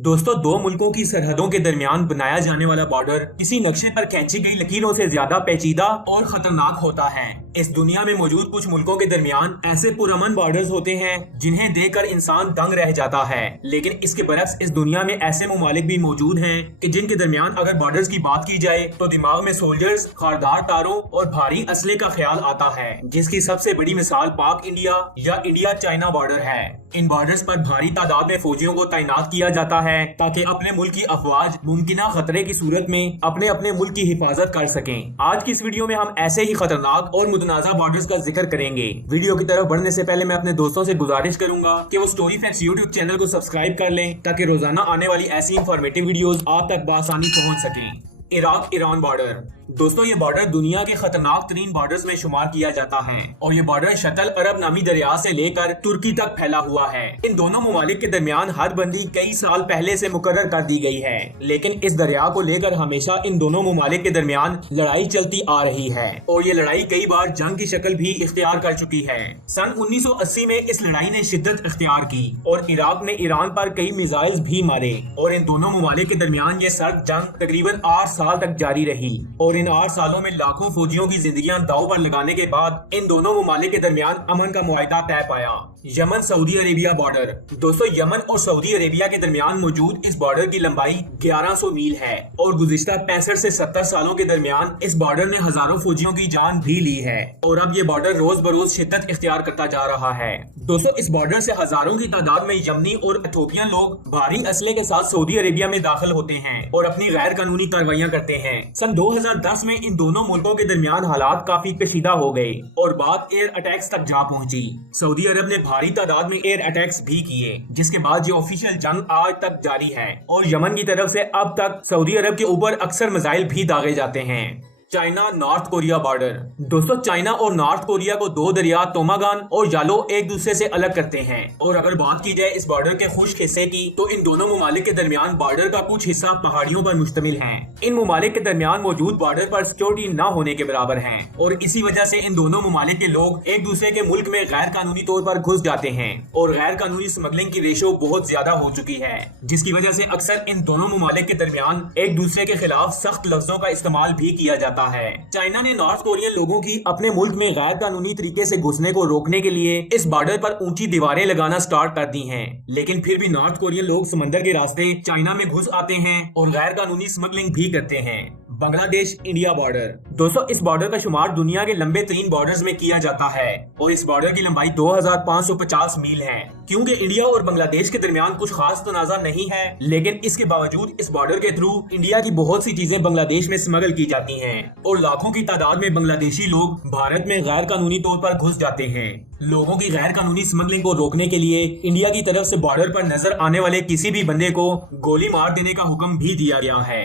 दोस्तों, दो मुल्कों की सरहदों के दरमियान बनाया जाने वाला बॉर्डर किसी नक्शे पर खींची गई लकीरों से ज्यादा पेचीदा और खतरनाक होता है। इस दुनिया में मौजूद कुछ मुल्कों के दरमियान ऐसे पुरअमन बॉर्डर्स होते हैं जिन्हें देखकर इंसान दंग रह जाता है, लेकिन इसके बरक्स इस दुनिया में ऐसे ममालिक भी मौजूद हैं कि जिनके दरमियान अगर बॉर्डर्स की बात की जाए तो दिमाग में सोल्जर्स, खारदार तारों और भारी असले का ख्याल आता है, जिसकी सबसे बड़ी मिसाल पाक इंडिया या इंडिया चाइना बॉर्डर है। इन बॉर्डर्स पर भारी तादाद में फौजियों को तैनात किया जाता है ताकि अपने मुल्क की अफवाज मुमकिना खतरे की सूरत में अपने अपने मुल्क की हिफाजत कर सकें। आज की इस वीडियो में हम ऐसे ही खतरनाक और मुतनाज़ा बॉर्डर्स का जिक्र करेंगे। वीडियो की तरफ बढ़ने से पहले मैं अपने दोस्तों से गुजारिश करूंगा कि वो स्टोरी फैक्ट्स यूट्यूब चैनल को सब्सक्राइब कर लें ताकि रोजाना आने वाली ऐसी इंफॉर्मेटिव वीडियोस आप तक बआसानी पहुंच सकें। Iraq Iran border. दोस्तों, ये बॉर्डर दुनिया के खतरनाक तरीन बॉर्डर्स में शुमार किया जाता है और ये बॉर्डर शतल अरब नामी दरिया से लेकर तुर्की तक फैला हुआ है। इन दोनों ममालिक के दरमियान हदबंदी कई साल पहले से मुकर्रर कर दी गई है, लेकिन इस दरिया को लेकर हमेशा इन दोनों ममालिक के दरमियान लड़ाई चलती आ रही है और ये लड़ाई कई बार जंग की शक्ल भी इख्तियार कर चुकी है। सन 1980 में इस लड़ाई ने शिद्दत इख्तियार की और इराक ने ईरान पर कई मिसाइल्स भी मारे और इन दोनों ममालिक के दरमियान ये सर्द जंग तकरीबन 8 साल तक जारी रही और इन 8 सालों में लाखों फौजियों की जिंदगियां दांव पर लगाने के बाद इन दोनों ममालिक के दरमियान अमन का मुआहिदा तय पाया। Yemen Saudi Arabia border. दोस्तों, यमन और सऊदी अरेबिया के दरमियान मौजूद इस बॉर्डर की लंबाई 1100 मील है और गुज़िश्ता 65 से 70 सालों के दरमियान इस बॉर्डर ने हजारों फौजियों की जान भी ली है और अब ये बॉर्डर रोज बरोज शिद्दत इख्तियार करता जा रहा है। दोस्तों, इस बॉर्डर से हजारों की तादाद में यमनी और इथोपियन लोग भारी असले के साथ सऊदी अरेबिया में दाखिल होते हैं और अपनी गैर कानूनी कार्रवाइयां करते हैं। सन 2010 में इन दोनों मुल्कों के दरमियान हालात काफी कशीदा हो गए और बात एयर अटैक्स तक जा पहुंची। सऊदी अरब ने भारी तादाद में एयर अटैक्स भी किए, जिसके बाद ये ऑफिशियल जंग आज तक जारी है और यमन की तरफ से अब तक सऊदी अरब के ऊपर अक्सर मिसाइल भी दागे जाते हैं। China north Korea border. दोस्तों, चाइना और नॉर्थ कोरिया को दो दरिया तोमागान और यालो एक दूसरे से अलग करते हैं और अगर बात की जाए इस बॉर्डर के खुश्क हिस्से की तो इन दोनों ममालिक के दरमियान बॉर्डर का कुछ हिस्सा पहाड़ियों पर मुश्तमिल है। इन ममालिक के दरमियान मौजूद बॉर्डर पर सिक्योरिटी न होने के बराबर है और इसी वजह से इन दोनों ममालिक के लोग एक दूसरे के मुल्क में गैर कानूनी तौर पर घुस जाते हैं और गैर कानूनी स्मगलिंग की रेशो बहुत ज्यादा हो चुकी है, जिसकी वजह से अक्सर इन दोनों ममालिक के दरमियान एक दूसरे के खिलाफ सख्त लफ्जों का इस्तेमाल भी किया जाता है। चाइना ने नॉर्थ कोरियन लोगों की अपने मुल्क में गैर कानूनी तरीके से घुसने को रोकने के लिए इस बॉर्डर पर ऊंची दीवारें लगाना स्टार्ट कर दी हैं, लेकिन फिर भी नॉर्थ कोरियन लोग समंदर के रास्ते चाइना में घुस आते हैं और गैर कानूनी स्मगलिंग भी करते हैं। Bangladesh India border. दोस्तों, इस बॉर्डर का शुमार दुनिया के लंबे तरीन बॉर्डर्स में किया जाता है और इस बॉर्डर की लंबाई 2550 मील है। क्योंकि इंडिया और बांग्लादेश के दरमियान कुछ खास तनाज़ा नहीं है, लेकिन इसके बावजूद इस बॉर्डर के थ्रू इंडिया की बहुत सी चीजें बांग्लादेश में स्मगल की जाती हैं और लाखों की तादाद में बांग्लादेशी लोग भारत में गैर कानूनी तौर पर घुस जाते हैं। लोगों की गैर कानूनी स्मगलिंग को रोकने के लिए इंडिया की तरफ से बॉर्डर पर नजर आने वाले किसी भी बंदे को गोली मार देने का हुक्म भी दिया गया है।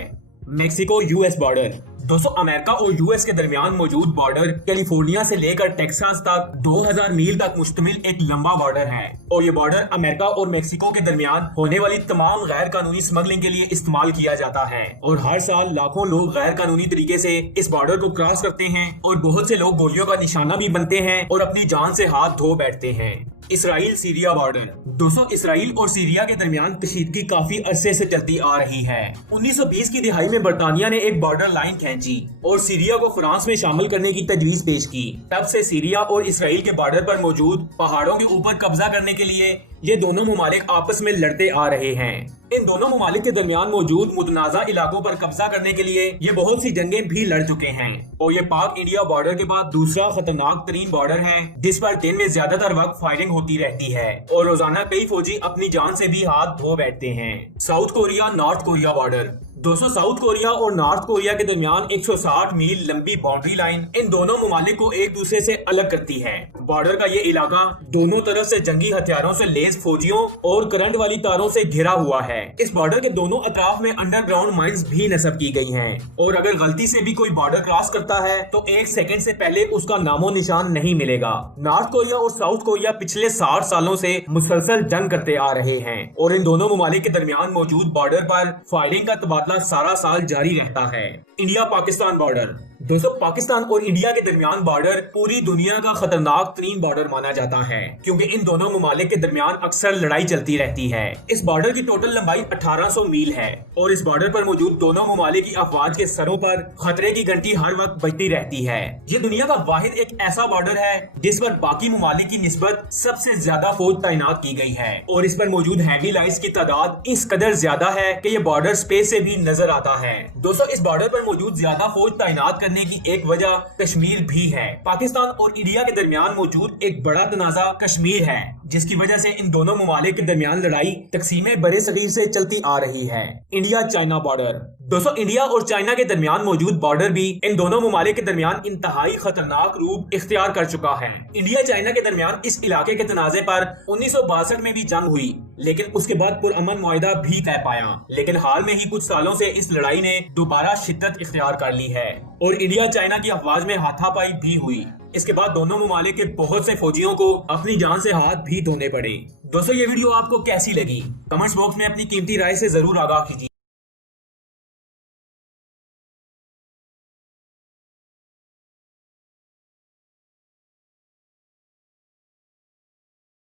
Mexico US border. दोस्तों, अमेरिका और यूएस के दरमियान मौजूद बॉर्डर कैलिफोर्निया से लेकर टेक्सास तक 2000 मील तक मुश्तमिल एक लंबा बॉर्डर है और ये बॉर्डर अमेरिका और मेक्सिको के दरमियान होने वाली तमाम गैर कानूनी स्मगलिंग के लिए इस्तेमाल किया जाता है और हर साल लाखों लोग गैर कानूनी तरीके से इस बॉर्डर को क्रॉस करते हैं और बहुत से लोग गोलियों का निशाना भी बनते हैं और अपनी जान से हाथ धो बैठते हैं। Israel Syria border. दोस्तों, इसराइल और सीरिया के दरमियान कशीदगी काफी अरसे से चलती आ रही है। 1920 की दिहाई में बरतानिया ने एक बॉर्डर लाइन खींची और सीरिया को फ्रांस में शामिल करने की तजवीज पेश की। तब से सीरिया और इसराइल के बॉर्डर पर मौजूद पहाड़ों के ऊपर कब्जा करने के लिए ये दोनों ममालिक आपस में लड़ते आ रहे हैं। इन दोनों ममालिक के दरमियान मौजूद मुतनाज़ा इलाकों पर कब्जा करने के लिए ये बहुत सी जंगें भी लड़ चुके हैं और ये पाक इंडिया बॉर्डर के बाद दूसरा खतरनाक तरीन बॉर्डर है, जिस पर दिन में ज्यादातर वक्त फायरिंग होती रहती है और रोजाना कई फौजी अपनी जान से भी हाथ धो बैठते हैं। South Korea north Korea border. दोस्तों, साउथ कोरिया और नॉर्थ कोरिया के दरमियान 160 मील लंबी बाउंड्री लाइन इन दोनों ममालिक को एक दूसरे से अलग करती है। बॉर्डर का ये इलाका दोनों तरफ से जंगी हथियारों से लेस फौजियों और करंट वाली तारों से घिरा हुआ है। इस बॉर्डर के दोनों अतराफ में अंडरग्राउंड माइंस भी नस्ब की गई हैं और अगर गलती से भी कोई बॉर्डर क्रॉस करता है तो 1 सेकंड से पहले उसका नामो निशान नहीं मिलेगा। नॉर्थ कोरिया और साउथ कोरिया पिछले 60 सालों से मुसलसल जंग करते आ रहे हैं और इन दोनों ममालिक के दरमियान मौजूद बॉर्डर पर फायरिंग का तबादला सारा साल जारी रहता है। India Pakistan border. दोस्तों पाकिस्तान और इंडिया के दरमियान बॉर्डर पूरी दुनिया का खतरनाक तरीन बॉर्डर माना जाता है, क्योंकि इन दोनों ममालिक के दरमियान अक्सर लड़ाई चलती रहती है। इस बॉर्डर की टोटल लंबाई 1800 मील है और इस बॉर्डर पर मौजूद दोनों ममालिक की अफवाज के सरों पर खतरे की घंटी हर वक्त बजती रहती है। ये दुनिया का वाहिद एक ऐसा बॉर्डर है जिस पर बाकी ममालिक की निस्बत सबसे ज्यादा फौज तैनात की गई है और इस पर मौजूद हैवी लाइन्स की तादाद इस कदर ज्यादा है कि ये बॉर्डर स्पेस से भी नजर आता है। दोस्तों इस बॉर्डर पर मौजूद ज्यादा फौज तैनात करने की एक वजह कश्मीर भी है। पाकिस्तान और इंडिया के दरमियान मौजूद एक बड़ा तनाजा कश्मीर है, जिसकी वजह से इन दोनों ममालिक के दरमियान लड़ाई तकसीमे बड़े सगीर से चलती आ रही है। India China border. दोस्तों इंडिया और चाइना के दरमियान मौजूद बॉर्डर भी इन दोनों ममालिक के दरमियान इंतहाई खतरनाक रूप इख्तियार कर चुका है। इंडिया चाइना के दरमियान इस इलाके के तनाजे पर 1962 में भी जंग हुई, लेकिन उसके बाद पुरअमन मुआहिदा भी तय पाया। लेकिन हाल में ही कुछ सालों से इस लड़ाई ने दोबारा शिद्दत इख्तियार कर ली है और इंडिया चाइना की अफवाज में हाथापाई भी हुई। इसके बाद दोनों ममालिक के बहुत से फौजियों को अपनी जान से हाथ भी धोने पड़े। दोस्तों ये वीडियो आपको कैसी लगी? कमेंट्स बॉक्स में अपनी कीमती राय से जरूर आगाह कीजिए।